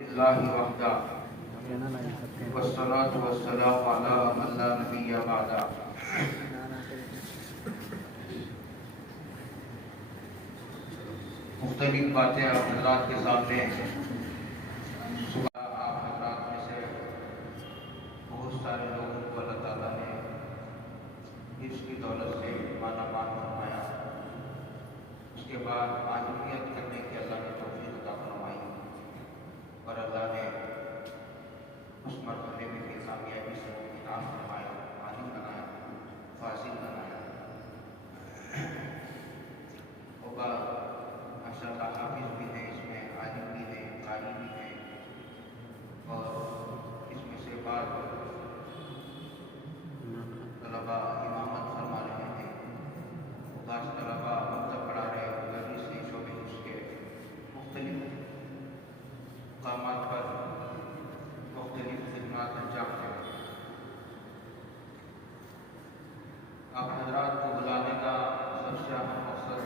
اللہ وحدہ والصلاة والسلام علی من لا نبی بعدہ۔ مختلف باتیں آپ حضرات کے سامنے صبح آپ حضرات میں سے بہت سارے لوگوں کو اللہ تعالیٰ نے اس کی دولت سے مالا مال فرمایا، اس کے بعد عالمیت کرنے کی اللہ نے توفیق عطا فرمائی اور اللہ نے اس مرحلے میں بھی کامیابی سے انعام فرمایا، عالم بنایا، فاضل بنایا۔ ہوگا ماشاء اللہ حافظ بھی ہیں، اس میں عالم بھی ہیں، قاری بھی ہیں، اور اس میں سے بعض طلبا امامت فرما رہے ہیں، بعض طلبا مکتب پڑھا رہے ہیں، غرض سے شعبے اس کے مختلف مقامات پر مختلف خدمات انجام دیں۔ آپ حضرات کو بلانے کا سب سے اہم مقصد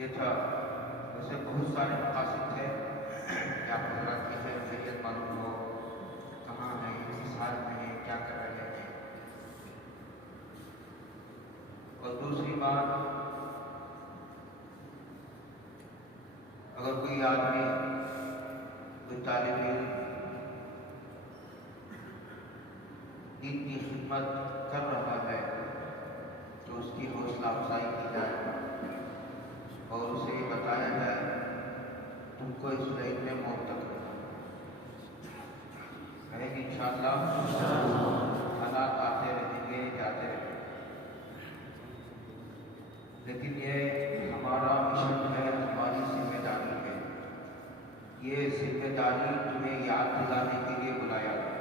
یہ تھا، ویسے بہت سارے مقاصد تھے کہ آپ حضرات کی خیریت معلوم ہو، کہاں ہیں، کس حال میں ہیں، کیا کر رہے ہیں، اور دوسری بات، اگر کوئی آدمی کوئی طالب علم دین کی خدمت کر رہا ہے تو اس کی حوصلہ افزائی کی جائے اور اسے یہ بتایا جائے تم کو اس لائن میں موت تک رہنا ہے کہ انشاءاللہ حالات آتے رہیں گے، جاتے رہیں گے، لیکن یہ ہمارا مشن ہے، ہماری ذمہ داری ہے۔ یہ ذمہ داری تمہیں یاد دلانے کے لیے بلایا گیا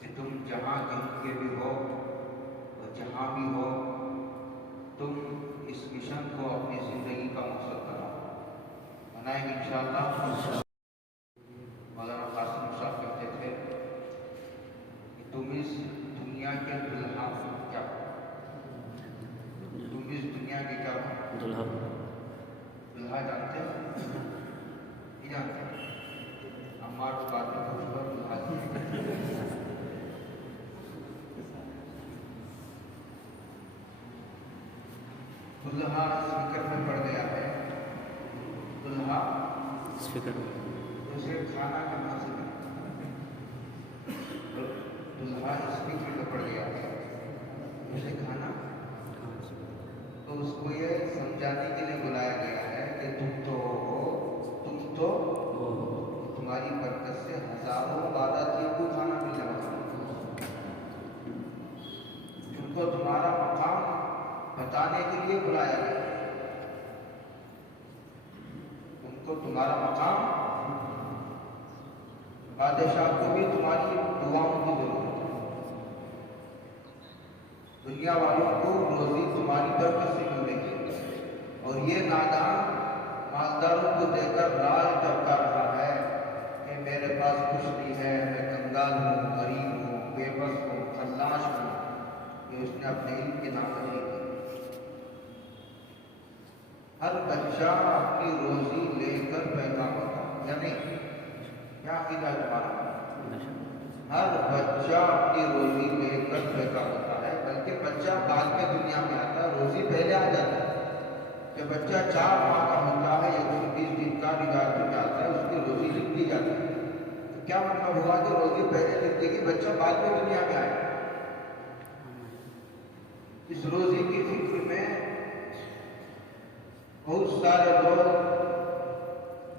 کہ تم جہاں کہیں کے بھی ہو اور جہاں بھی ہو، تم اس مشن کو اپنی زندگی کا مقصد بنائیں گے انشاءاللہ۔ مولانا قاسم صاحب کہتے تھے کہ تم اس دنیا کے دلہا کیا ہو، تم اس دنیا کے کیا ہو، دلہا جانتے ہو؟ نہیں جانتے؟ ہمارا تو بات میں خوش پر دلہا دلہا اسپیکر میں پڑ گیا ہے، دلہا اسپیکر اسے کھانا کہاں سے دلہا اسپیکر میں پڑ گیا ہے، اسے کھانا، تو اس کو یہ سمجھانے کے لیے بلایا گیا ہے کہ تم تو ہو، تم تو تمہاری برکت سے ہزاروں عبادت کو کھانا مل جائے، تم کو تمہارا مقام بتانے کے لیے بلایا گیا، تم کو تمہارا مقام، بادشاہ کو بھی تمہاری دعاؤں کی ضرورت ہے، دنیا والوں کو روزی تمہاری برکت سے مل رہی ہے، اور یہ نادان مالداروں کو دے کر راج ٹپکا رہا ہے کہ میرے پاس کچھ نہیں ہے، میں کنگال ہوں، غریب ہوں، بے بس ہوں، فلاش ہوں، یہ اس نے اپنے علم کے نام پر نہیں کی۔ ہر بچہ اپنی روزی لے کر پیدا ہوتا ہے، یا نہیں؟ کیا عقیدہ ہے تمہارا؟ ہر بچہ اپنی روزی لے کر پیدا ہوتا ہے، بلکہ بچہ بعد میں دنیا میں آتا ہے، روزی پہلے آ جاتا ہے۔ جب بچہ 4 ماہ کا ہوتا ہے، 120 دن کا رواج میں آتا ہے، اس کی روزی لکھ دی جاتی ہے، تو کیا مطلب ہوا کہ روزی پہلے لکھ دے گی، بچہ بعد میں دنیا میں آئے۔ اس روزی کی فکر میں بہت سارے لوگ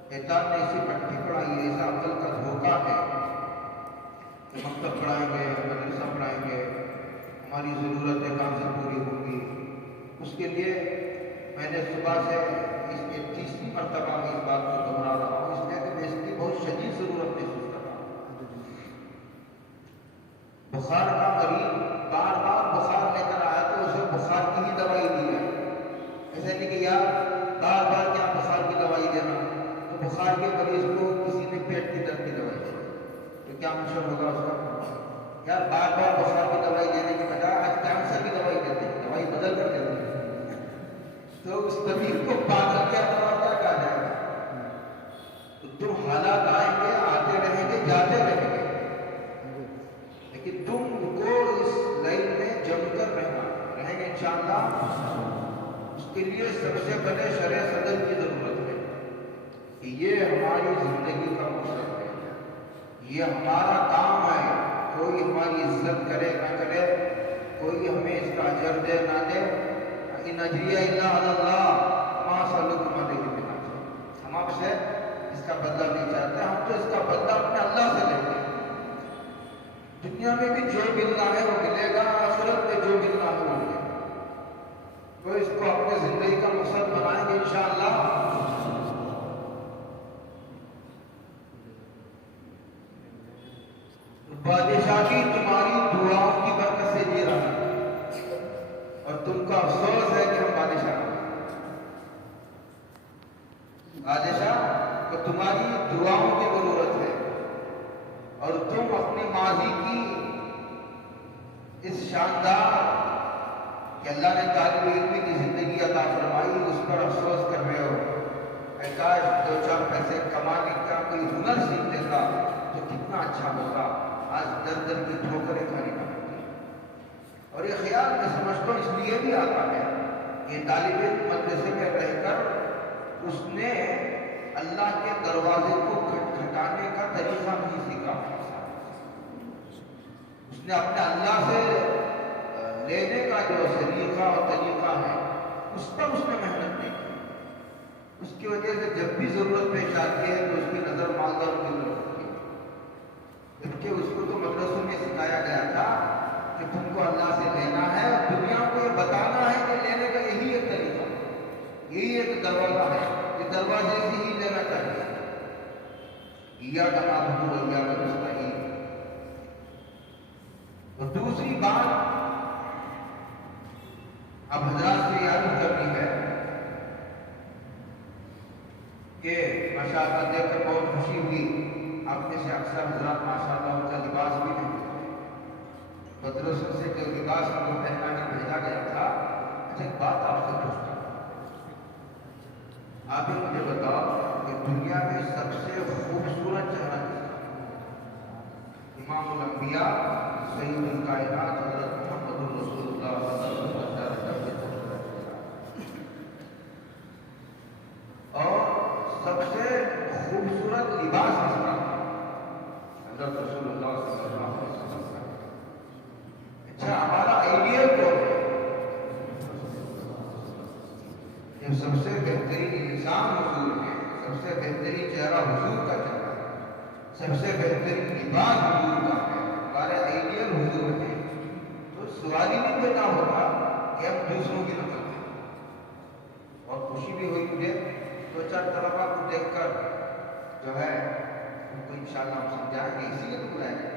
شیطان نے ایسی پٹی پڑھائی ہے، ایسا عقل کا دھوکہ ہے کہ مکتب پڑھائیں گے، مدرسہ پڑھائیں گے، ہماری ضرورتیں کہاں سے پوری ہوں گی۔ اس کے لیے میں نے صبح سے اس کے 30ویں مرتبہ میں اس بات کو دہرا رہا ہوں، اس لیے کہ میں اس کی بہت شدید ضرورت محسوس کر رہا ہوں۔ بخار کا مریض بار بار بخار لے کر آیا تو اسے بخار کی ہی دوائی دی ہے، ایسا نہیں کہ یار بار بار کیا بخار کی دوائی دینا، تو بخار کے مریض کو کسی نے پیٹ کی درد کی دوائی دی تو کیا مشکل ہوگا اس کا؟ یار بار بار بخار کی دوائی دینے کے بجائے آج کینسر کی دوائی دیتے ہیں، دوائی بدل کر دیتے ہیں، تو اس طبیب کو پاگل کے اندر کیا کہا جائے گا؟ تو تم حالات آئیں گے، آتے رہیں گے، جاتے رہیں گے، لیکن تم کو اس لائن میں جم کر رہیں گے انشاءاللہ۔ اس کے لیے سب سے پہلے شرع صدر کی ضرورت ہے کہ یہ ہماری زندگی کا مقصد ہے، یہ ہمارا کام ہے۔ کوئی ہماری عزت کرے نہ کرے، کوئی ہمیں اس کا اجر دے نہ دے، ان اجریہ الا علی اللہ ما اسألکم علیہ من اجر، ہم آپ سے اس کا بدلہ نہیں چاہتے، ہم تو اس کا بدلہ اپنے اللہ سے لیں گے۔ دنیا میں بھی جو ملنا ہے وہ ملے گا، آخرت میں جو ملنا ہے وہ ملے گا۔ تو اس کو اپنے زندگی کا مقصد بنائیں گے انشاءاللہ۔ بادشاہی تمہاری دعاؤں کی برکت سے جی رہا ہے، اور تم کا افسوس ہے کہ ہم بادشاہ بادشاہ کو تمہاری دعاؤں کی ضرورت ہے، اور تم اپنی ماضی کی اس شاندار کہ اللہ نے طالب علمی کی زندگی عطا فرمائی، اس پر افسوس کر رہے ہو۔ اے کاش دو چار پیسے کمانے کا کوئی ہنر سیکھ لیتا تو کتنا اچھا ہوگا، آج در در کی ٹھوکریں کھانی پڑتی ہیں۔ اور یہ خیال میں سمجھتا ہوں اس لیے بھی آتا ہے کہ طالب علم مدرسے میں رہ کر اس نے اللہ کے دروازے کو کھٹکھٹانے کا طریقہ نہیں سیکھا، اس نے اپنے اللہ سے لینے کا جو سلیقہ اور طریقہ ہے اس پر اس نے محنت نہیں کی۔ اس کی وجہ سے جب بھی ضرورت پیش آتی ہے تو اس کی نظر مالدار کی طرف ہوتی ہے، جبکہ اس کو تو مدرسوں میں سکھایا گیا تھا کہ تم کو اللہ سے لینا ہے، اور دنیا کو یہ بتانا ہے کہ لینے کا یہی ایک طریقہ ہے، یہی ایک دروازہ ہے، یہ دروازے سے ہی لینا چاہیے۔ ایاک نعبد و ایاک نستعین۔ اور دوسری بات اب حضرات سے یاد کرنی ہے کہ ماشاءاللہ دیکھ کر بہت خوشی ہوئی، آپ میں سے اکثر حضرات ماشاءاللہ ان کا لباس بھی نہیں ہوتے، مدرسوں سے جو لباس ہم کو پہنا کے بھیجا گیا تھا۔ اچھا ایک بات آپ سے پوچھتا ہوں، آپ ہی مجھے بتاؤ کہ دنیا میں سب سے خوبصورت چہرہ کس کا؟ امام الانبیاء سید الکائنات حضرت محمد رسول اللہ صلی اللہ علیہ وسلم، اور سب سے خوبصورت لباس کس کا؟ حضرت رسول اللہ صلی اللہ علیہ وسلم۔ اچھا ہمارا آئیڈیل کون ہے؟ یہ سب سے بہترین انسان حضور ہے، سب سے بہترین چہرہ حضور کا چہرہ ہے، سب سے بہترین لباس حضور کا ہے، ہمارے آئیڈیل حضور ہے۔ تو سوال ہی نہیں پیدا ہوتا کہ ہم دوسروں کی نقل کریں۔ اور خوشی بھی ہوئی مجھے دو چار طلبا کو دیکھ کر جو ہے ان کو انشاءاللہ ہم سمجھائیں گے، اسی لیے تو بلائیں گے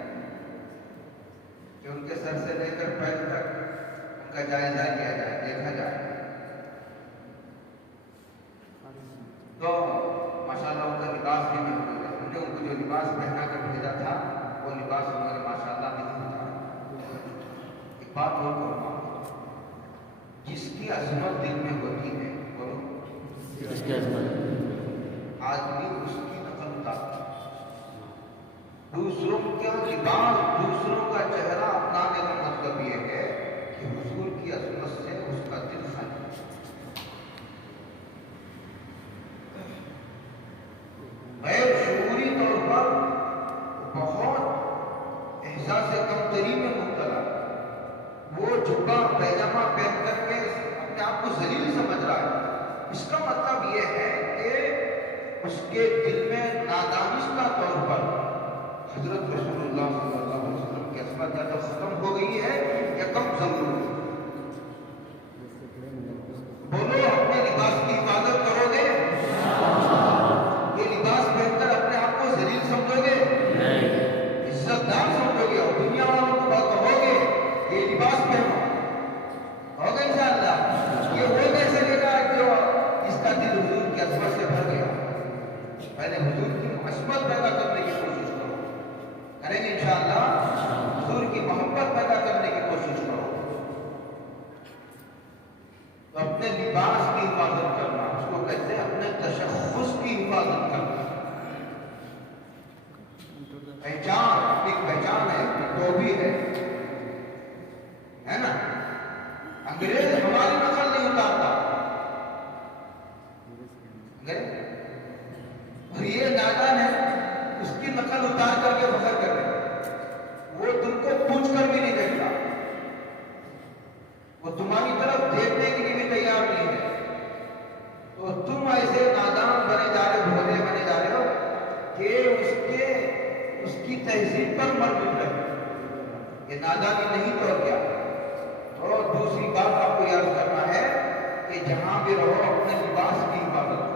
کہ ان کے سر سے لے کر پیر تک ان کا جائزہ لیا جائے، دیکھا جائے۔ تو ماشاءاللہ ان کا لباس بھی محفوظ ہے، ہم نے ان کو جو لباس پہنا کر بھیجا تھا وہ لباس انہوں نے ماشاءاللہ نہیں بھیجا۔ ایک بات اور کہوں، جس کی عظمت دل میں ہوتی ہے بولو اس کی عظمت آدمی اس کی نقل اتارتا ہے۔ دوسروں کا لباس، دوسروں کا چہرہ اپنانے کا مطلب یہ ہے کہ حضور کی عظمت سے اس کا دل خالی۔ غیر شعوری طور پر بہت احساس کمتری میں مبتلا، وہ جبہ پیجامہ پہن کر کے اپنے آپ کو ذلیل سمجھ رہا ہے۔ اس کا مطلب یہ ہے کہ اس کے دل میں نادانستہ طور پر حضرت رسول اللہ صلی اللہ علیہ وسلم کی عظمت یا تو ختم ہو گئی ہے یا کم ضرور ہے۔ بولو اپنے لباس کی حفاظت کرو گے؟ یہ لباس پہن کر اپنے آپ کو ذلیل سمجھو گے؟ عزت دار سمجھو گے؟ اور دنیا والوں کو بات کہو گے یہ لباس پہنو، ہوگا انشاءاللہ؟ یہ وہ نہیں سکے گا جو اس کا دل حضور کی عظمت سے بھر گیا۔ پہلے حضور کی عظمت پیدا کرنے کی کوشش کرو، کریں گے انشاءاللہ؟ حضور کی محبت پیدا کرنے کی کوشش کرو، تو اپنے لباس کی تشخص کی حفاظت کرتا ہے. پہچان، اپنی پہچان ہے، تو بھی ہے نا. انگریز ہماری نقل نہیں اتارتا، اور یہ نادان ہے اس کی نقل اتار کر کے فخر کر رہے ہیں. وہ تم کو پوچھ کر بھی نہیں دیکھتا، وہ تمہاری طرف دیکھنے کے لیے بھی تیار نہیں ہے. تو تم ایسے نادان بنے جا رہے، بھولے بنے جا رہے ہو کہ اس کی تہذیب پر مر مٹ رہے. یہ نادانی نہیں تو کیا. اور دوسری بات آپ کو یاد کرنا ہے کہ جہاں بھی رہو اپنے لباس کی حفاظت کرو.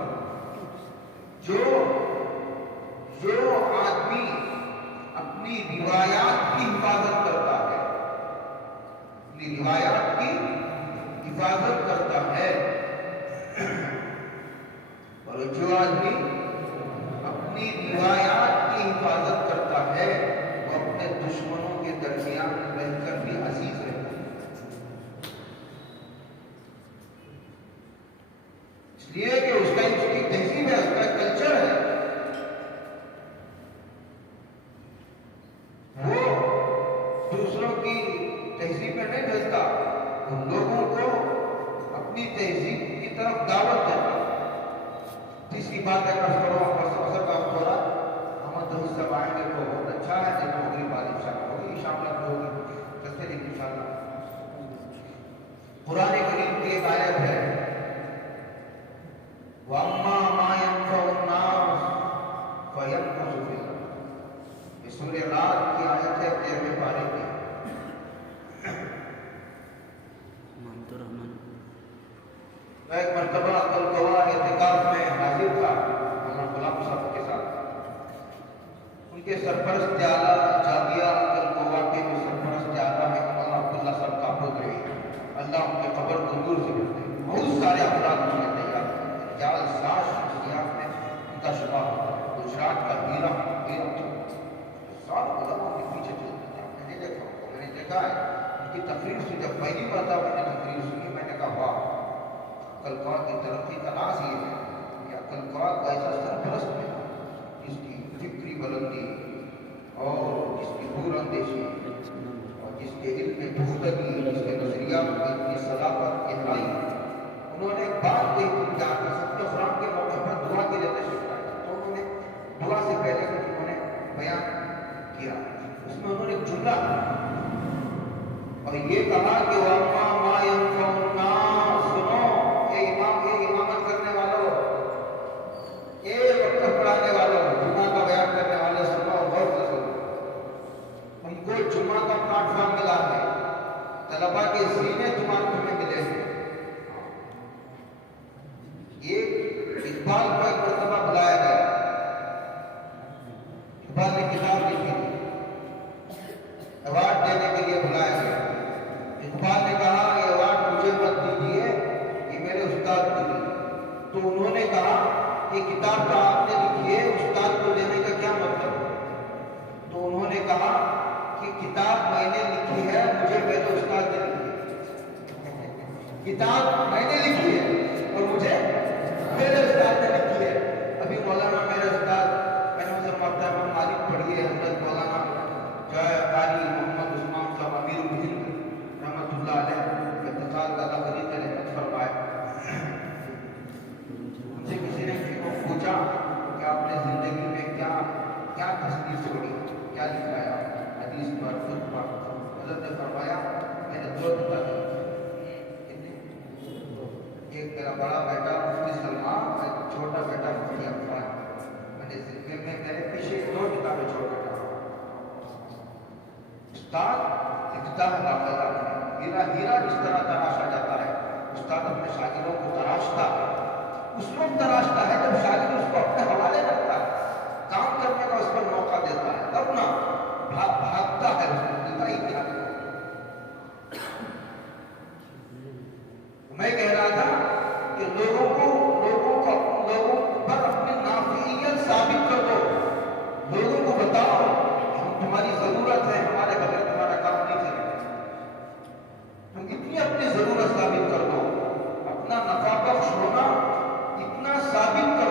جو آدمی اپنی روایات کی حفاظت کرتا ہے، اپنی روایات کی حفاظت کرتا ہے، اور جو آدمی اپنی روایات کی حفاظت کرتا ہے وہ اپنے دشمنوں کے درمیان رہ کر بھی عزیز رہتا ہے. اس لیے کہ اس کی تہذیب ہے، اس کا کلچر ہے. وہ دوسروں کی تہذیب میں نہیں ڈھلتا، ان لوگوں کو اپنی تہذیب کی طرف دعوت دیتا. تیسری بات ہے اثر کا تھوڑا محمد صاحب آئیں گے تو بہت اچھا ہے. جب ہوگی بات انشاءاللہ ہوگی، شاملہ ہوگی چلتے رہی انشاءاللہ. قرآن کریم کی ایک آیت ہے وَأَمَّا مَا يَنْفَعُ النَّاسَ فَيَمْكُثُ فِي الْأَرْضِ. یہ سورہ رات کی آیت ہے 13ویں پارے کی. ایک مرتبہ کلکوا اعتکاف میں حاضر تھا مولانا غلام صاحب کے ساتھ. ان کے سرپرست اعلیٰ جامعہ کلکوا کے جو سرپرست اعلیٰ ہیں مولانا عبداللہ صاحب کابل رہے. اللہ ان کے قبر کو نور سے بھرتے. بہت سارے افراد انہوں نے تیار جال ساز شخصیات میں ان کا شبہ ہوتا ہے. گجرات کا ہیرا سارے علماء کے پیچھے چلتے تھے. میں نے دیکھا ہے ان کی تقریر سے. جب پہلی مرتبہ میں نے تقریر سنی میں نے کہا واہ، کلکوا کی ترقی کا راز یہ ہے یا کلکوا کا ایسا سرپرست ہے جس کی فکری بلندی اور جس کی دور اندیشی اور جس کے علم میں پختگی، جس کے نظریات میں اتنی صداقت گہرائی. انہوں نے ایک بات کہی تھی کہ آپ سب قرآن کے موقع پر دعا کے لیے تشریف لائے، تو انہوں نے دعا سے پہلے انہوں نے بیان کیا. اس میں انہوں نے ایک جملہ اور یہ کہا کہ وَأَمَّا مَا يَنْفَعُ النَّاسَ. سنو امامت کرنے والوں، وقت پڑھانے والوں، جمعہ کا بیان کرنے والے، سنو غور سے سنو. ان کو جمعہ کا پلیٹ فارم ملا ہے، طلبا کے سینے تمہیں ملے ہیں. ایک اقبال کو ایک مرتبہ بلایا گیا. اقبال نے کتاب لکھی تھی، ایوارڈ دینے کے لیے بلایا گیا. اقبال نے کہا یہ ایوارڈ مجھے مت دیجیے، یہ میرے استاد کو دی. تو انہوں نے کہا یہ کتاب تو آپ نے لکھی ہے، استاد کو دینے کا کیا مطلب؟ تو انہوں نے کہا کہ کتاب میں نے لکھی ہے، مجھے میرے استاد نے لکھی ہے. کتاب میں نے لکھی ہے اور مجھے میرے استاد نے لکھی ہے. ابھی مولانا میرے استاد میں نے اسے محترم مالک پڑھی ہے، حضرت مولانا قاری محمد عثمان صاحب امیر الہند رحمۃ اللہ علیہ انتقال کا تقریر نے رحمت فرمائے. ان سے کسی نے پوچھا کہ آپ نے زندگی میں کیا تصنیف چھوڑی، کیا لکھایا حدیث پر، خود پر؟ حضرت نے فرمایا میں نے 2 کتابیں لکھی. ایک میرا بڑا بیٹا مفتی سلمان، ایک چھوٹا بیٹا مفتی عفان. میں نے زندگی میں میرے پیچھے 2 کتابیں چھوڑ کر استاد لکھتا ہے باقاعدہ. ہیرا جس طرح تراشا جاتا ہے، استاد اپنے شاگردوں کو تراشتا ہے. اس وقت تراشتا ہے جب شاگرد اس کو اپنے حوالے کرتا ہے، کام کرنے کا اس پر موقع دیتا ہے، تب نہ بھاگتا ہے. اس کو ملتا ہی کیا. میں کہہ رہا تھا کہ لوگوں پر اپنی نافعیت ثابت کر دو. لوگوں کو بتاؤ کہ ہم تمہاری ضرورت ہے، ہمارے بغیر تمہارا کام نہیں چلے گا. تم اتنی اپنی ضرورت ثابت کر دو، اپنا نفع بخش ہونا اتنا ثابت کر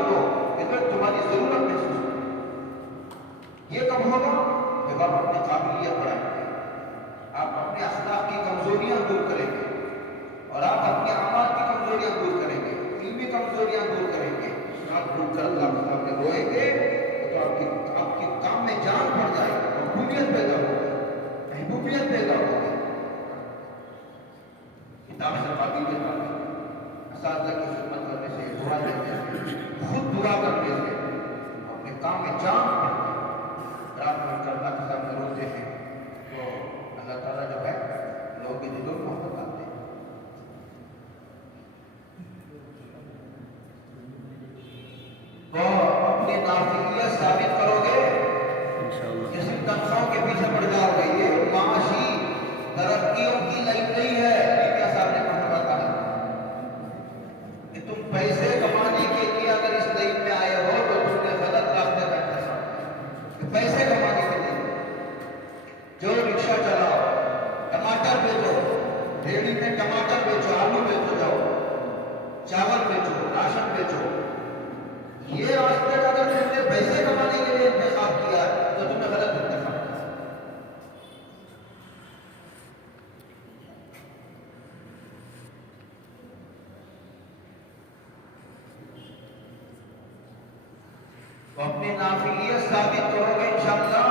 تو اپنی نافیت ثابت کرو گے انشاءاللہ.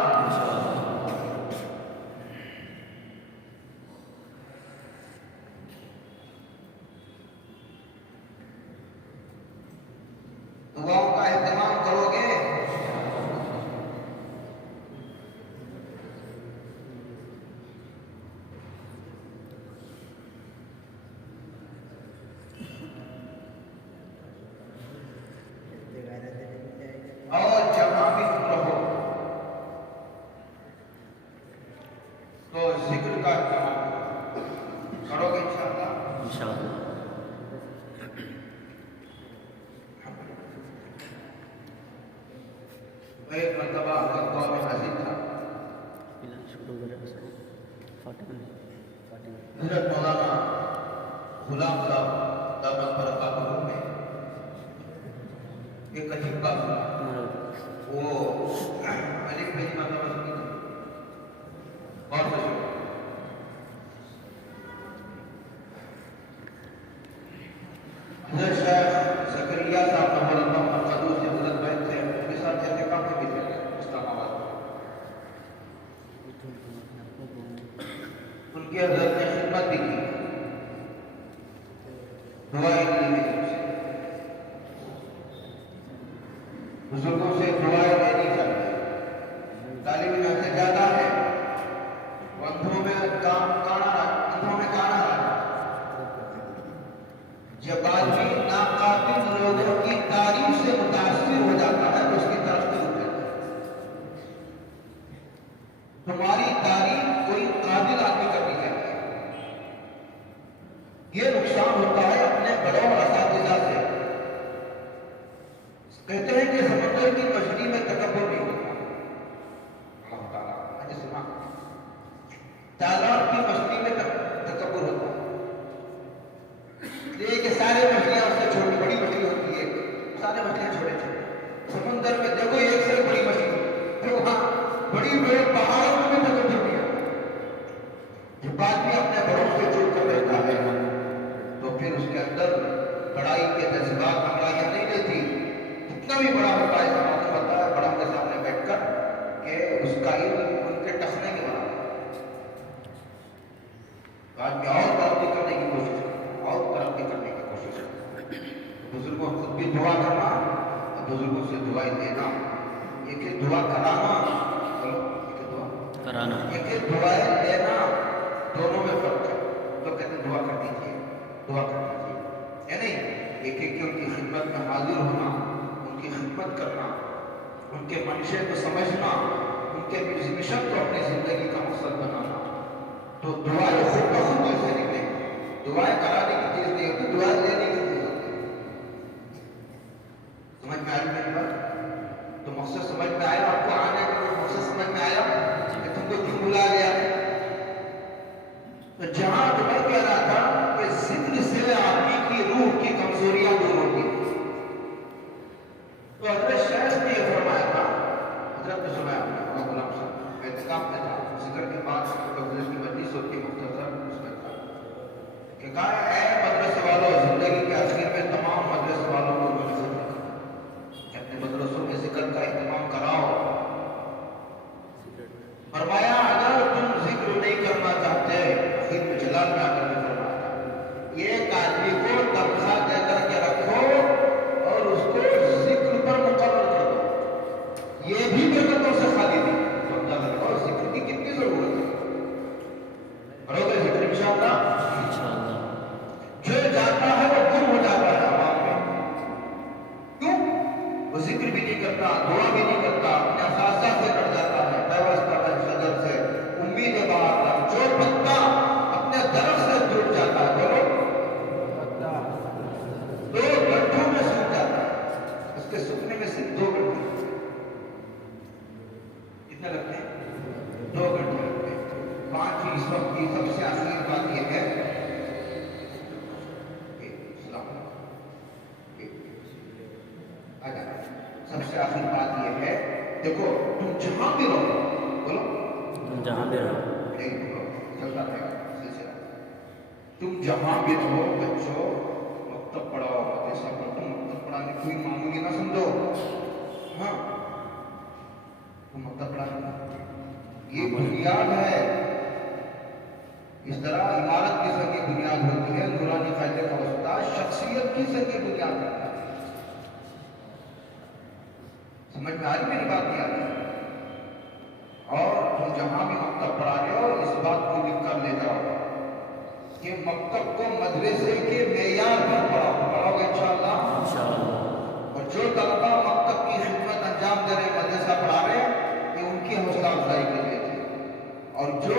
دعاؤں کا اہتمام کرو گے. اور جہاں بھی تم رہو تو ذکر کا اہتمام کرو گے انشاءاللہ. انشاءاللہ. ایک مرتبہ قوم حاضر تھا. حضرت مولانا غلام صاحب دامت برکاتہ میں ایک عجیب بات سنا. وہ علی پہلی مرتبہ سنی تھی. بہت سے سنی. حضرت شیخ زکریا صاحب نور اللہ مرقدوس سے حضرت بیت تھے. ان کے ساتھ اعتکاف میں بھی تھے اسلام آباد میں. ان کی حضرت نے خدمت بھی کی. دعائیں لی گئی ان سے. بزرگوں سے دعائیں لینی چاہیے. طالب علم سے زیادہ ہے وہ اندھوں میں کانا رہا. جب آدمی ناقابل لوگوں کی تعریف سے متاثر ہو جاتا ہے تو اس کی طرف سے رک جاتا ہے. تمہاری تعریف کوئی قابل آدمی کرنی چاہیے. یہ نقصان ہوتا ہے اپنے بڑوں اور اساتذہ سے. کہتے ہیں کہ سمندر کی مچھلی میں تکبر نہیں ہوتا. اللہ تعالیٰ نے سنا تالاب کی مچھلی میں تکبر ہوتا ہے. یہ کہ سارے مچھلیاں اس سے چھوٹی بڑی مچھلی ہوتی ہے. سارے مچھلیاں چھوٹے چھوٹے. سمندر میں دیکھو ایک سے بڑی مچھلی پھر وہاں بڑی بڑے پہاڑوں میں بھی تکبر نہیں ہوتا. جب آدمی اپنے بڑوں سے چپ کر رہتا ہے تو پھر اس کے اندر بڑائی کے جذبات ہمراہیاں نہیں دیتی. کتنا بھی بڑا ہوتا ہے معلوم ہوتا ہے بڑوں کے سامنے بیٹھ کر کہ اس کا علم ان کے ٹسنے کے بنا. آدمی اور ترقی کرنے کی کوشش کرتا اور ترقی کرنے کی کوشش کرتا. بزرگوں خود بھی دعا کرنا اور بزرگوں سے دعائیں لینا. ایک ہے دعا کرانا. ایک ہے دعا کرانا. ایک ہے دعائیں لینا. دونوں میں فرق ہے. تو کہتے ہیں دعا کر دیجیے دعا کر دیجیے. ہے نہیں. ایک ہے کہ ان کی خدمت میں حاضر ہونا, ان کی خدمت کرنا, ان کے منشے کو سمجھنا, ان کے مشن کو اپنی زندگی کا مقصد بنانا. تو دعائیں خود بخود دل سے نکلیں. دعائیں کرانے کی چیز نہیں ہوتی, دعائیں لینے کی چیز ہوتی ہے. سمجھ میں آئی میری بات؟ تو مقصد سمجھ میں آیا آپ کو؟ آنے کا مقصد سمجھ میں آیا کہ تم کو کیوں بلا لیا ہے؟ تو جہاں تمہیں کہہ رہا تھا کہ ذکر سے آدمی کی روح کی کمزوریاں دور ہوتی ہیں. تو حضرت شیخ نے یہ فرمایا تھا. حضرت نے سنایا غلام صاحب اعتکاف میں تھا. ذکر کے بعد حضرت کی مجلس ہوتی ہے مختصر اس میں تھا کہ کہا اے مدرسے والوں, زندگی کے آخر میں تمام مدرسے والوں کو نصیحت کرو, اپنے مدرسوں میں ذکر کا اہتمام کراؤ. فرمایا اگر تم ذکر نہیں کرنا چاہتے, آخر میں جلال میں آ کر کے فرمایا ایک آدمی کو تنخواہ دے کر کے رکھو اور اس کو ذکر پر مقرر کر دو. یہ بھی برکتوں سے خالی نہیں. سمجھا لگا ذکر کی کتنی ضرورت ہے. کرو گے ذکر انشاءاللہ. جو جاتا ہے وہ گم ہو جاتا ہے عوام میں. کیوں؟ وہ ذکر بھی نہیں کرتا, دعا بھی نہیں کرتا, اپنے اساتذہ سے کٹ جاتا ہے, پیوستہ ہے شجر سے, امید بہارتا. جو پتا اپنے درخت سے ٹوٹ جاتا ہے, بولو دو گھنٹوں میں سوکھ جاتا ہے. اس کے سوکھنے میں صرف 2 گھنٹے. کتنے لگتے ہیں؟ 2 گھنٹے لگتے ہیں. 5 اس وقت کی سب سے آخری بات یہ ہے سب سے آخری بات یہ ہے, دیکھو تم جہاں بھی رہو, بولو تم جہاں بھی رہو, چلتا رہے گا سلسلہ. تم جہاں بھی رہو بچوں, مکتب پڑھاؤ, مدرسہ پڑھو. تم مکتب پڑھانے کوئی معمولی نہ سمجھو. ہاں یہ بنیاد ہے. اس طرح عمارت کی سر کی بنیاد ہوتی ہے، نورانی قاعدے کا استاد شخصیت کی سر کی بنیاد ہوتا ہے. سمجھ میں آ رہی میری بات نہیں آ رہی؟ اور تم جہاں بھی مکتب پڑھا رہے ہو اس بات کو لکھ کر لے جاؤ کہ مکتب کو مدرسے کے معیار پر پڑھاؤ گے انشاءاللہ. اور جو طلبہ مکتب کی خدمت انجام دے رہے مدرسہ پڑھا رہے ہیں یہ ان کی حوصلہ افزائی کے لیے تھی. اور جو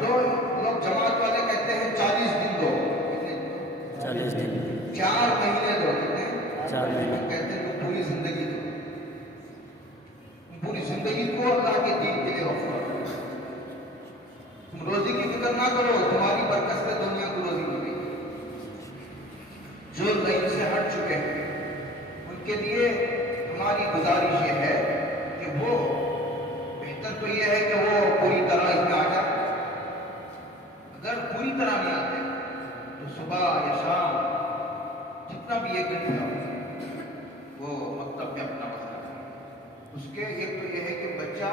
لوگ جماعت والے کہتے ہیں 40 دن دو، 40 دن 4 مہینے دو، کہتے ہیں 4 مہینے کہتے ہیں کہ پوری زندگی دو، پوری زندگی کو اللہ کے دین کے لیے وقف کرو. تم روزی کی فکر نہ کرو، تمہاری برکت سے دنیا کو روزی ملے گی. جو لائن سے ہٹ چکے ہیں ان کے لیے ہماری گزارش یہ ہے کہ وہ بہتر تو یہ ہے کہ وہ پوری طرح اس میں آ جائے. اگر پوری طرح نہیں آتے تو صبح یا شام جتنا بھی ایک گھنٹہ ہو وہ مکتب میں اپنا وقت لگائے. اس کے ایک تو یہ ہے کہ بچہ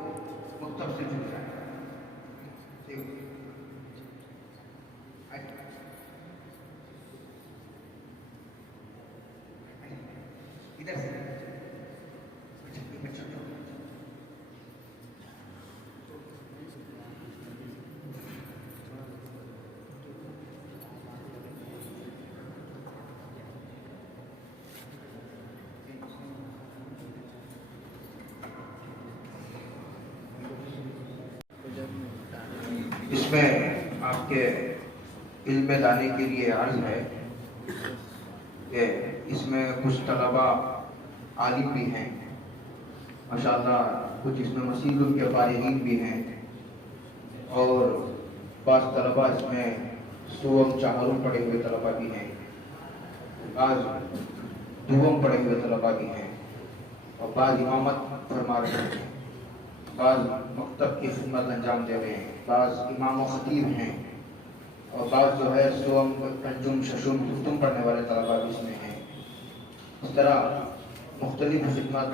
وہ مکتب سے جڑ جائے. ادھر سے اس میں آپ کے علم لانے کے لیے عرض ہے کہ اس میں کچھ طلبہ عالم بھی ہیں ماشاءاللہ، کچھ اس میں مسیح کے فارغین بھی ہیں، اور بعض طلبہ اس میں سوم چہارم پڑھے ہوئے طلبہ بھی ہیں، بعض دوم پڑھے ہوئے طلبہ بھی ہیں، اور بعض امامت فرما رہے ہیں، بعض مکتب کی خدمت انجام دے رہے ہیں، بعض امام و خطیب ہیں، اور بعض جو ہے سوم پنجم ششم ختم پڑھنے والے طلبہ بھی اس میں ہیں. اس طرح مختلف خدمات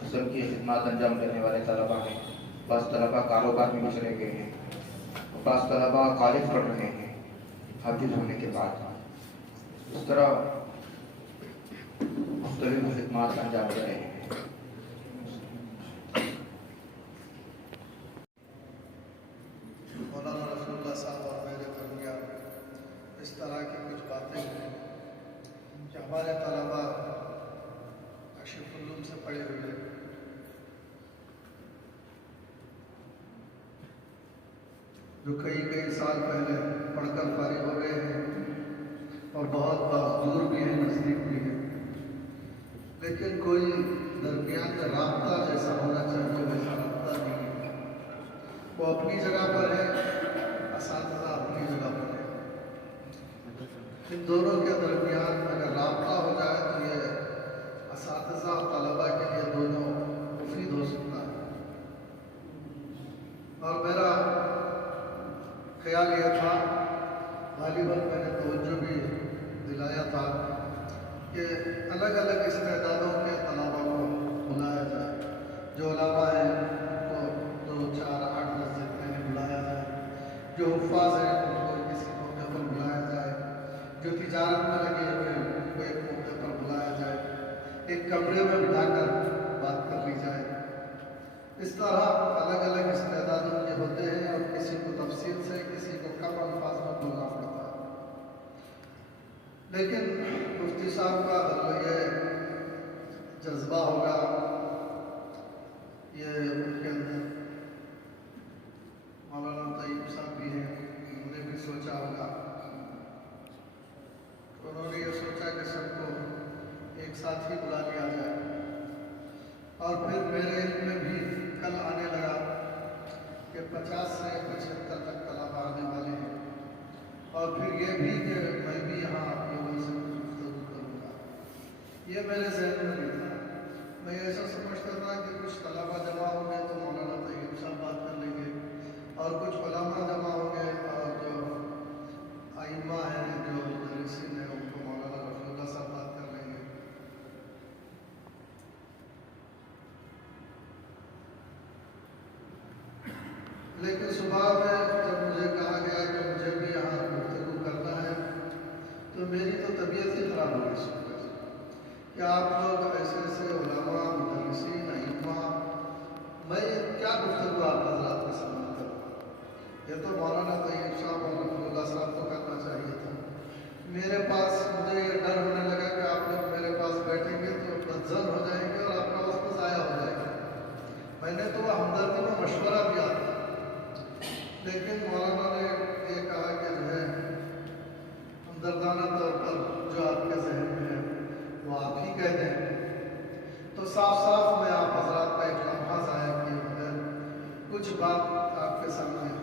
فصل کی خدمات انجام دینے والے طلبہ ہیں. بعض طلبہ کاروبار میں بھی چلے گئے ہیں، بعض طلبہ کالج پڑھ رہے ہیں حافظ ہونے کے بعد. اس طرح مختلف خدمات انجام دے رہے ہیں. مولانا رسول اللہ صاحب اور میرے درمیان اس طرح کی کچھ باتیں ہیں کہ ہمارے طلباء کشف العلوم سے پڑھے ہوئے جو کئی سال پہلے پڑھ کر فارغ ہو گئے ہیں اور بہت دور بھی ہیں نزدیک بھی ہیں، لیکن کوئی درمیان کا رابطہ جیسا ہونا چاہیے ویسا رابطہ نہیں ہے. وہ اپنی جگہ پر ہے، اساتذہ اپنی جگہ پر ہے. ان دونوں کے درمیان اگر رابطہ ہو جائے تو یہ اساتذہ اور طلباء کے لیے دونوں مفید ہو سکتا ہے. اور میرا خیال یہ تھا، غالباً میں نے توجہ بھی دلایا تھا کہ الگ الگ استعدادوں کے طلباء کو بلایا جائے. جو علماء ہیں وہ 2 4 8 10 جتنے ہیں بلایا جائے، جو حفاظ ہیں ان کو کسی موقع پر بلایا جائے، جو تجارت میں لگے ہوئے ہیں ان کو ایک موقع پر بلایا جائے، ایک کمرے میں بٹھا کر بات کر لی جائے. اس طرح الگ الگ استعدادوں کے ہوتے ہیں اور کسی کو تفصیل سے کسی کو کم الفاظ میں بولنا پڑتا ہے. لیکن مفتی صاحب کا اگر یہ جذبہ ہوگا، یہ ان کے اندر مولانا طیب صاحب بھی ہیں، انہوں نے بھی سوچا ہوگا، انہوں نے یہ سوچا کہ سب کو ایک ساتھ ہی بلا لیا جائے. اور پھر میرے علم میں بھی کل آنے لگا کہ 50 سے 75 تک طلباء آنے والے ہیں، اور پھر یہ بھی کہ میں بھی یہاں آپ لوگوں سے کچھ گفتگو کروں گا. یہ میرے ذہن میں نہیں تھا. میں ایسا سمجھتا تھا کہ کچھ طلباء جمع ہوں گے تو مولانا طیب صاحب بات کر لیں گے، اور کچھ علماء جمع ہوں گے اور جو ائمہ ہیں جو مدرسین ہیں ان کو مولانا رسول اللہ صاحب بات کر لیں گے. لیکن صبح میں جب مجھے کہا گیا کہ مجھے بھی یہاں گفتگو کرنا ہے تو میری تو طبیعت ہی خراب ہو گئی صبح سے کہ آپ لوگ ایسے ایسے علماء مدرسین ائمہ، میں کیا گفتگو آپ حضرات کے سامنے کروں؟ یہ تو مولانا طیب صاحب اور رفیع اللہ صاحب کو کرنا چاہیے تھا۔ میرے پاس مجھے یہ ڈر ہونے لگا کہ آپ لوگ میرے پاس بیٹھیں گے تو بدظن ہو جائیں گے اور آپ کا وقت ضائع ہو جائے گا۔ میں نے تو ہمدردی میں مشورہ دیا تھا، لیکن مولانا نے یہ کہا کہ جو ہے ہمدردانہ طور پر جو آپ کے ذہن میں ہے وہ آپ ہی کہہ دیں۔ تو صاف صاف میں آپ حضرات کا ایک لمحہ ضائع کیے بغیر کچھ بات آپ کے سامنے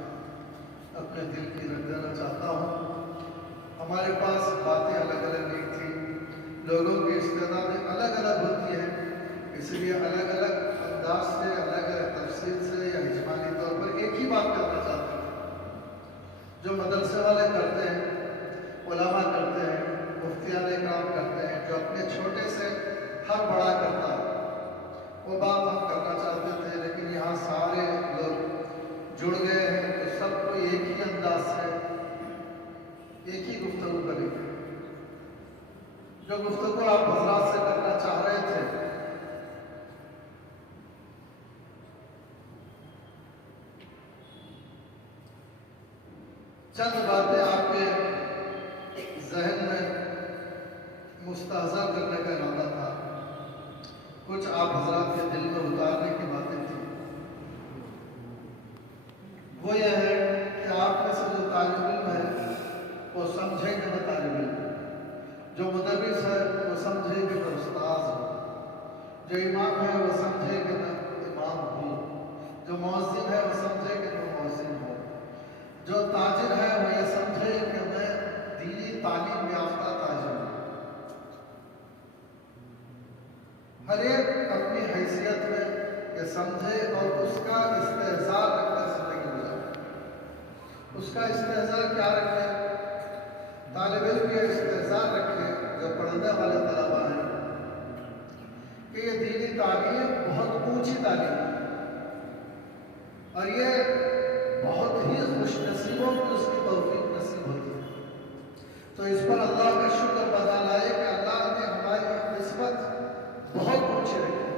اپنے دل کی رکھ دینا چاہتا ہوں۔ ہمارے پاس باتیں الگ الگ نہیں تھیں، لوگوں کی استعدادیں الگ الگ ہوتی ہیں، اس لیے الگ الگ انداز سے، الگ الگ تفصیل سے یا اجمالی طور پر ایک ہی بات کرنا چاہتا ہوں جو مدرسے والے کرتے ہیں، علماء کرتے ہیں، مفتیان کرام کرتے ہیں، جو اپنے چھوٹے سے ہر بڑا کرتا ہے، وہ بات ہم کرنا چاہتے تھے، لیکن یہاں سارے لوگ جڑ گئے ہیں تو سب کو ایک ہی انداز سے ایک ہی گفتگو کریں گے۔ جو گفتگو آپ حضرات سے کرنا چاہ رہے تھے چند باتیں آپ کے ذہن میں مستحضر کرنے کا ارادہ تھا، کچھ آپ حضرات کے دل میں اتارنے کی باتیں تھیں۔ وہ یہ ہے کہ آپ میں سے جو طالب علم ہے وہ سمجھے کہ میں طالب علم ہوں، جو مدرس ہے وہ سمجھے کہ میں استاذ ہوں، جو امام ہے وہ سمجھے کہ میں امام ہوں، جو مؤذن ہے وہ سمجھے کہ میں مؤذن ہوں، جو تاجر ہے وہ یہ سمجھے کہ میں دینی تعلیم یافتہ تاجر ہوں۔ ہر ایک اپنی حیثیت میں یہ سمجھے اور اس کا استحضار رکھ کر زندگی گزارے۔ اس کا استحضار کیا رکھے؟ طالب علم یہ استحضار رکھے جو پڑھنے والے طلباء ہیں کہ یہ دینی تعلیم بہت اونچی تعلیم ہے اور یہ بہت ہی خوش نصیبوں کو اس کی توفیق نصیب ہوتی ہے۔ تو اس پر اللہ کا شکر بجا لائے کہ اللہ نے ہماری نسبت بہت اونچی رکھی تھی۔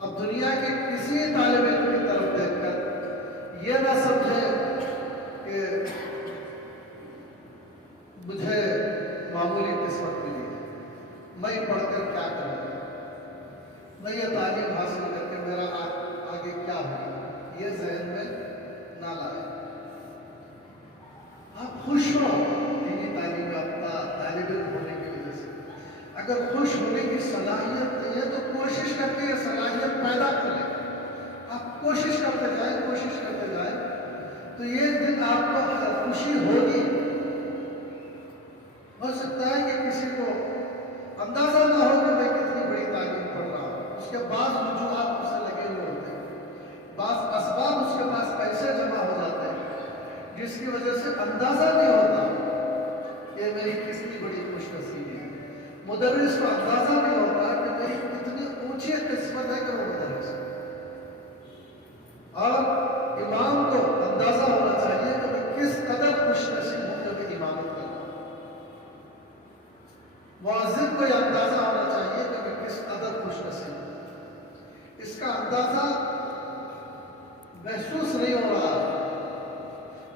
اب دنیا کے کسی طالب علم کی طرف دیکھ کر یہ نہ سمجھے کہ مجھے معمولی نسبت ملی ہے، میں پڑھ کر کیا کروں گا، میں یہ تعلیم حاصل کر کے میرا آگے کیا ہوگا، یہ ذہن میں نہ لائے۔ آپ خوش ہو دینی تعلیم یافتہ طالب علم ہونے کی وجہ سے، اگر خوش ہونے کی صلاحیت نہیں ہے تو کوشش کر کے یہ صلاحیت پیدا کر لیں۔ آپ کوشش کرتے جائیں تو یہ دن آپ کو اگر خوشی ہوگی، ہو سکتا ہے کہ کسی کو اندازہ نہ ہو کہ میں کتنی بڑی تعلیم پڑھ رہا ہوں، اس کے بعض وجوہات اسے لگے ہوئے ہوتے ہیں، بعض اسباب اس کے پاس ایسے جمع ہو جاتے ہیں جس کی وجہ سے اندازہ نہیں ہوتا کہ میری کتنی بڑی خوش نصیبی ہے۔ مدرس کو اندازہ نہیں ہوتا کہ میری کتنی اونچی قسمت ہے کہ وہ مدرس ہے، اور امام کو اندازہ ہونا چاہیے کہ میں کس قدر خوش نصیب ہوں کہ میں امامت کر رہا ہوں۔ مؤذن کو یہ اندازہ ہونا چاہیے کہ میں کس قدر خوش نصیب ہوں۔ اس کا اندازہ محسوس نہیں ہو رہا،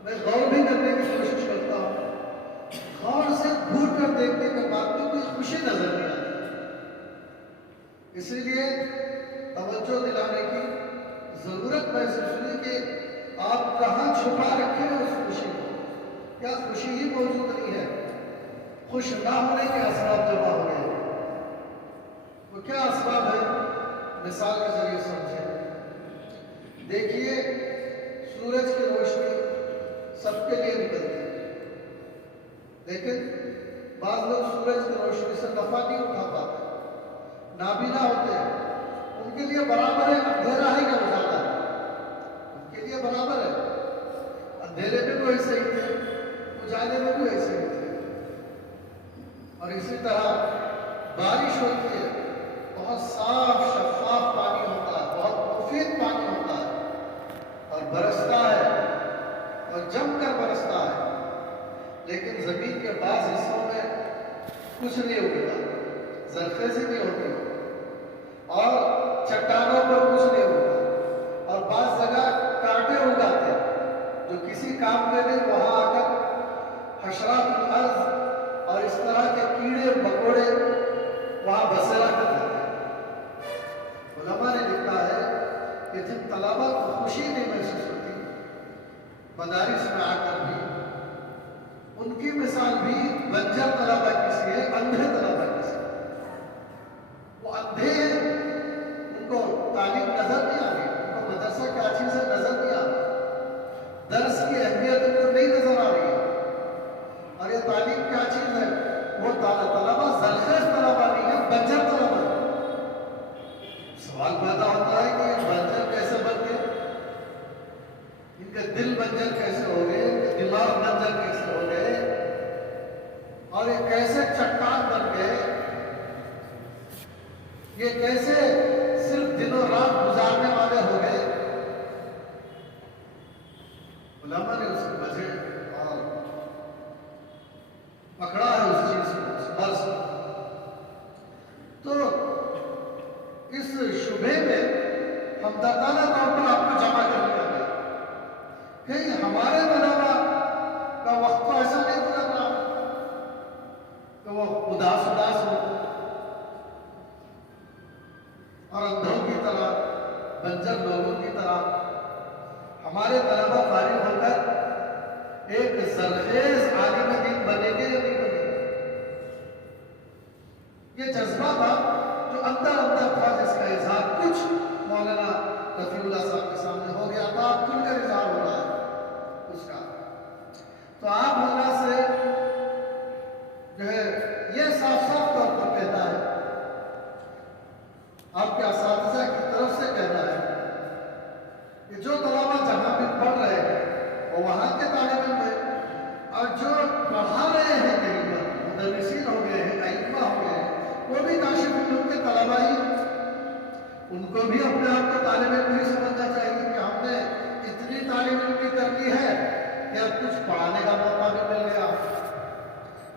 میں غور بھی کرنے کی کوشش کرتا ہوں، غور سے گھور کر دیکھنے کے بعد بھی کوئی خوشی نظر نہیں آتی۔ اسی لیے توجہ دلانے کی ضرورت محسوس ہوئی کہ آپ کہاں چھپا رکھے ہیں اس خوشی کو، کیا خوشی ہی موجود نہیں ہے؟ خوش نہ ہونے کے اسباب جمع ہو گئے، وہ کیا اسباب ہے؟ مثال کے ذریعے سمجھیں۔ دیکھیے سورج کی روشنی سب کے لیے نکلتی ہے، لیکن بعض لوگ سورج کی روشنی سے نفع نہیں اٹھا پاتے، نابینا ہوتے ہیں، ان کے لیے برابر ہے اندھیرا ہے یا اجالا ہے، ان کے لیے برابر ہے، اندھیرے میں بھی ایسے ہی تھے، اجالے میں بھی ایسے ہی تھے۔ اور اسی طرح بارش ہوتی ہے، بہت صاف شفاف پانی ہوتا ہے، بہت مفید پانی ہوتا ہے، اور برس نہیں اگتا، زرخیزی نہیں ہوتی، اور چٹانوں پر کچھ نہیں ہوتا، اور بعض جگہ کانٹے اگاتے ہیں جو کسی کام کے نہیں، وہاں آ کر حشرات الارض اور اس طرح کے کیڑے مکوڑے وہاں بسیرا کر دیتے ہیں۔ علماء نے لکھا ہے کہ جن طلباء کو خوشی نہیں محسوس ہوتی مدارس میں آ کر بھی، ان کی مثال بھی بنجر طلباء کی سی ہے، اندھے طلباء کی سی ہے۔ وہ اندھے ہیں، ان کو تعلیم نظر نہیں آ رہی، ان کو مدرسہ کیا چیز ہے نظر نہیں آ رہی، درس کی اہمیت ان کو نہیں نظر آ رہی ہے، اور یہ تعلیم کیا چیز ہے، وہ طلباء زرخیز طلباء نہیں ہے، بنجر طلباء ہے۔ سوال پیدا ہوتا ہے کہ یہ بنجر کیسے بن گئے، ان کے دل بنجر کیسے ہو گئے، ان کے دماغ بنجر کیسے ہو گئے، اور یہ کیسے چٹان بن گئے، یہ کیسے صرف دن و رات گزارنے والے ہو گئے۔ علماء نے اس کی وجہ اور پکڑا ہے اس چیز کو، اس مرض کو۔ تو اس شبہ میں ہمدردانہ طور پر آپ کو جمع کر لیا گیا، کہیں ہمارے طلباء کا وقت تو ایسا نہیں گزر رہا کہ وہ اداس ہو اور اندھوں کی طرح، بنجر لوگوں کی طرح۔ ہمارے طلباء فارغ ہو کر ایک زرخیز عالم دین بنے گے یا نہیں بنے گے؟ یہ جذبہ تھا جو اندر تھا، جس کا اظہار کچھ مولانا رفیع اللہ صاحب کے سامنے ہو گیا تھا، اب کھل کر اظہار ہو رہا ہے اس کا۔ تو آپ مولانا سے جو ہے یہ صاف صاف طور پر کہتا ہے، آپ کے اساتذہ کی طرف سے کہنا ہے کہ جو طلباء جہاں بھی پڑھ رہے ہیں وہ وہاں کے طالب علم ہیں، اور جو پڑھا رہے ہیں کہیں پر مدرسین ہو گئے ہیں، ائمہ ہو گئے ہیں، وہ بھی کاشف علوم کے طلباء ہی، ان کو بھی اپنے آپ کو طالب علم ہی سمجھنا چاہیے کہ ہم نے اتنی تعلیم علمی کر لی ہے کہ اب کچھ پڑھانے کا موقع بھی مل گیا،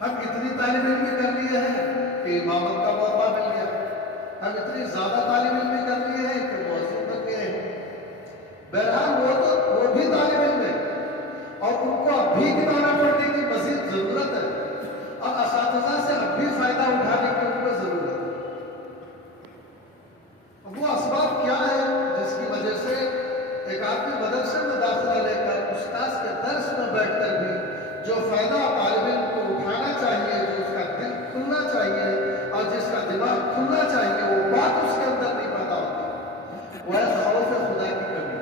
ہم اتنی تعلیم علمی کر لیے ہیں کہ امامت کا موقع مل گیا، ہم اتنی زیادہ تعلیم علمی کر لیے ہیں کہ موضوع بن گئے ہیں۔ بہرحال وہ بھی طالب علم ہے، اور ان کو اب بھی کتابیں پڑھنے کی مزید ضرورت ہے، اور اساتذہ سے اب بھی فائدہ اٹھانے کی ان کو ضرورت ہے۔ وہ اسباب کیا ہے جس کی وجہ سے ایک آدمی مدرسے میں داخلہ لے کر استاذ کے درس میں بیٹھ کر بھی جو فائدہ طالب علم کو اٹھانا چاہیے، جو اس کا دل کھلنا چاہیے اور جس کا دماغ کھلنا چاہیے، وہ بات اس کے اندر نہیں پیدا ہوتی، وہ ہے خوف خدا کی کمی۔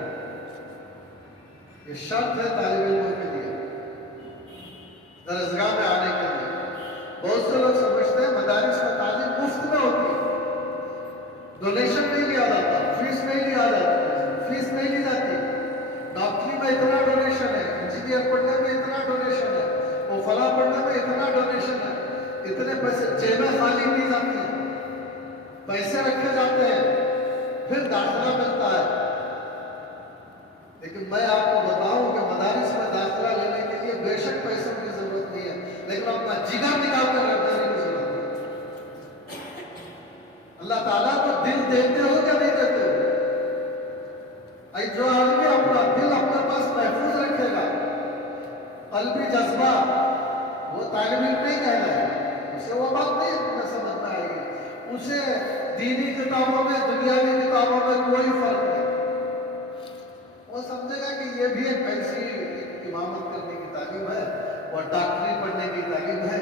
یہ شرط ہے طالب علموں کے لیے درسگاہ میں آنے کے لیے۔ بہت سے لوگ سمجھتے ہیں مدارس میں تعلیم مفت میں ہوتی ہے، ڈونیشن نہیں لیا جاتا، فیس نہیں لیا جاتی، فیس نہیں لی جاتی، ڈاکٹری میں اتنا ڈونیشن ہے، انجینئر پڑھنے میں اتنا ڈونیشن ہے، وہ فلاں پڑھنے میں اتنا ڈونیشن ہے، اتنے پیسے جیبیں خالی کی جاتی ہیں، پیسے رکھے جاتے ہیں، پھر داخلہ ملتا ہے۔ لیکن میں آپ کو بتاؤں کہ مدارس میں داخلہ لینے کے لیے بے شک پیسوں کی ضرورت نہیں ہے، لیکن اپنا جگر نکال کر رکھنے کی ضرورت ہے۔ اللہ تعالیٰ کو دل دیتے ہو کیا نہیں دیتے ہو؟ جو آدمی اپنا دل اپنے پاس محفوظ رکھے گا، قلبی جذبہ، وہ طالب علم نہیں کہنا ہے، اسے وہ بات نہیں سمجھ میں آئے گی، اسے دینی کتابوں میں دنیاوی کتابوں میں کوئی فرق نہیں، وہ سمجھے گا کہ یہ بھی ایک ایسی امامت کرنے کی تعلیم ہے، اور ڈاکٹری پڑھنے کی تعلیم ہے،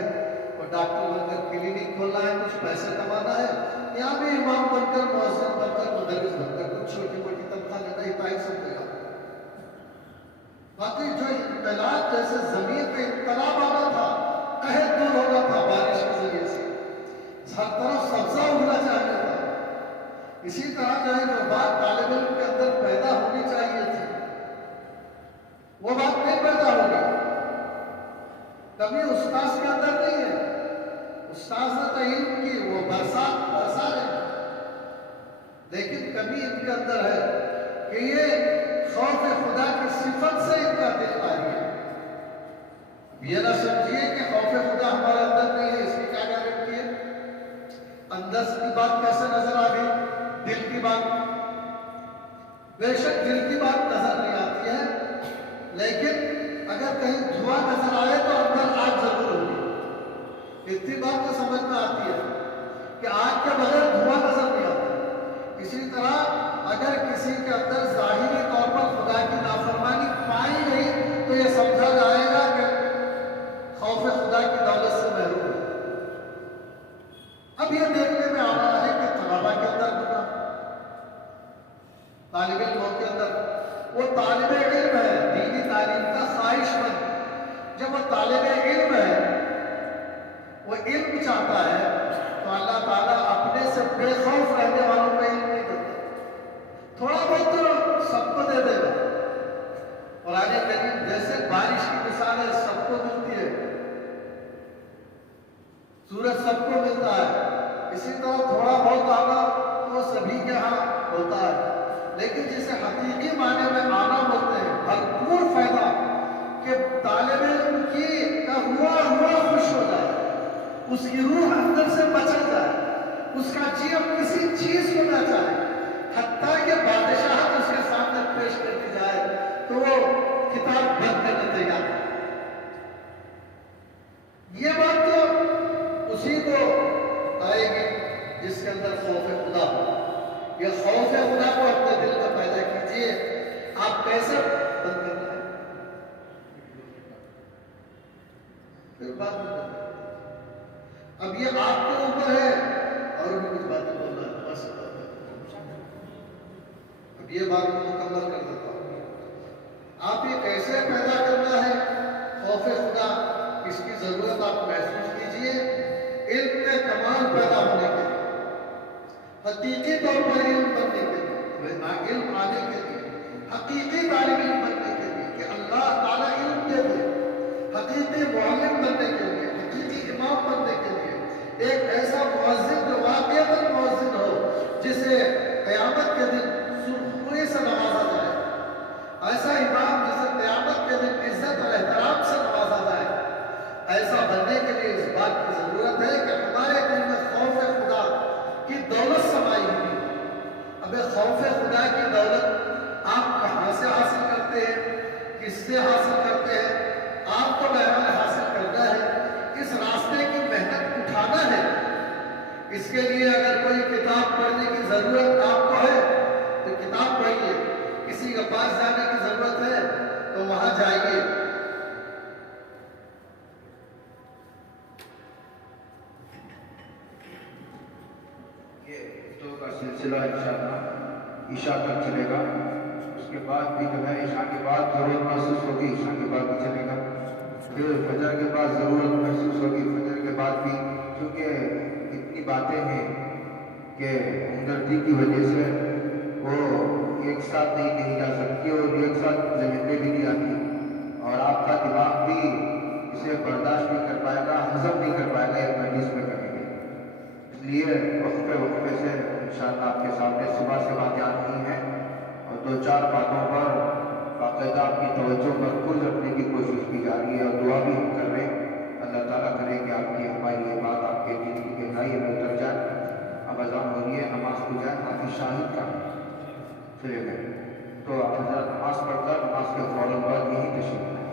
اور ڈاکٹر بن کر کلینک کھولنا ہے، کچھ پیسے کمانا ہے، یہاں بھی امام بن کر، مؤذن بن کر، مدرس بن کر کچھ چھوٹی موٹی تنخواہ لینا ہی تعین سمجھے گا۔ باقی جو انقلاب جیسے زمین پہ انقلاب آنا تھا، قحط دور ہونا تھا بارش کے ذریعے سے، ہر طرف سبزہ اگنا چاہیے تھا، اسی طرح جو ہے جو بات طالب علم کے اندر پیدا ہونی چاہیے تھی وہ بات نہیں پیدا ہوگی۔ کبھی استاذ کے اندر نہیں ہے، استاذ نے علم کی وہ برسا رہے ہیں، لیکن کمی ان کے اندر ہے کہ یہ خوف خدا کی صفت سے ان کا دل آ رہی ہے۔ یہ نہ سمجھیے کہ خوف خدا ہمارے اندر نہیں ہے، اس کی کیا گارنٹی ہے؟ اندر کی بات کیسے نظر آ گئی؟ دل کی بات، بے شک دل کی بات نظر نہیں آتی ہے، لیکن اگر کہیں دھواں نظر آئے تو اندر آگ ضرور ہوگی۔ اتنی بات تو سمجھ میں آتی ہے کہ آگ کے بغیر دھواں نظر نہیں آتا۔ اسی طرح اگر کسی کے اندر ظاہری طور پر خدا کی نافرمانی پائی گئی تو یہ سمجھا جائے گا کہ خوف خدا کی دولت سے محروم ہے۔ اب یہ دیکھنے میں آ رہا ہے کہ طلباء کے اندر گناہ، طالب علموں کے اندر، وہ طالب علم ہے دینی تعلیم کا خواہش مند، جب وہ طالب علم ہے، وہ علم چاہتا ہے تو اللہ تعالیٰ اپنے سے بے خوف رہنے والوں کو علم نہیں دیتا، تھوڑا بہت تو سب کو دے دے گا۔ قرآن کریم جیسے بارش کی مثال ہے، سب کو ملتی ہے، سورج سب کو ملتا ہے، اسی طرح تھوڑا بہت آنا وہ سبھی کے ہاں ہوتا ہے، لیکن جسے حقیقی معنی میں آنا بولتے ہیں، بھرپور فائدہ کہ طالب علم کی کا ہوا خوش ہو جائے، اس کی روح اندر سے مچل جائے، اس کا جی اب کسی چیز کو نہ چاہے، حتیٰ کہ بادشاہت اس کے سامنے پیش کر دی جائے تو وہ کتاب بند کرنے تیار ہے۔ یہ بات تو اسی کو آئے گی جس کے اندر خوف خدا ہو۔ یہ خوف خدا کو اپنے دل میں پیدا کیجئے۔ آپ کیسے بند کرنا ہے پھر بات میں کرنا ہے۔ اب یہ آپ کے اوپر ہے، اور بھی کچھ باتیں بولنا ہے بس۔ اب یہ بات کو مکمل کر دیتا ہوں۔ آپ یہ کیسے پیدا کرنا ہے خوف خدا، اس کی ضرورت آپ محسوس کیجئے علم میں کمال پیدا ہونے کے لیے، حقیقی طور پر علم بننے کے لیے، علم آنے کے لیے، حقیقی طالب علم بننے کے لیے کہ اللہ تعالیٰ علم دے دے، حقیقی معلم بننے کے لیے، حقیقی امام بننے کے لیے، ایک ایسا مؤذن جو واقعتاً مؤذن ہو جسے قیامت کے دن سرخروئی سے نوازا جائے، ایسا امام جسے قیامت کے دن عزت اور احترام سے نوازا جائے، ایسا بننے کے لیے اس بات کی ضرورت ہے کہ ہمارے دل میں خوف خدا کی دولت سمائی ہوئی ہے۔ اب خوف خدا کی دولت آپ کہاں سے حاصل کرتے ہیں، کس سے حاصل کرتے ہیں؟ آپ کو بہرحال حاصل کرنا ہے، اس راستے کی محنت اٹھانا ہے۔ اس کے لیے اگر کوئی کتاب پڑھنے کی ضرورت آپ کو ہے تو کتاب پڑھیے، کسی کے پاس جانے کی ضرورت ہے تو وہاں جائیے۔ کا سلسلہ انشاءاللہ عشاء تک چلے گا، اس کے بعد بھی جو ہے عشاء کے بعد ضرورت محسوس ہوگی، عشاء کے بعد بھی چلے گا، پھر فجر کے بعد ضرورت محسوس ہوگی، فجر کے بعد بھی، کیونکہ اتنی باتیں ہیں کہ ہمدردی کی وجہ سے وہ ایک ساتھ نہیں کہی جا سکتی اور ایک ساتھ ذہن میں بھی نہیں آتی، اور آپ کا دماغ بھی اسے برداشت نہیں کر پائے گا، ہضم نہیں کر پائے گا ایک مجلس میں کریں گے۔ اس لیے وقفے سے انشاءاللہ آپ کے سامنے صبح سے باتیں آتی ہیں اور دو چار باتوں پر باقاعدہ آپ کی توجہ مرکوز رکھنے کی کوشش کی جا رہی ہے، اور دعا بھی ہم کر رہے ہیں، اللہ تعالیٰ کرے کہ آپ کی ہماری یہ بات آپ کے دل کی گہرائی میں اتر جائے۔ اب اذان ہو رہی ہے، نماز ہو جائے، حافظ شاہد کا چلے گئے تو آپ حضرات نماز پڑھ کر نماز کے فوراً بعد یہی تشریف لائیں۔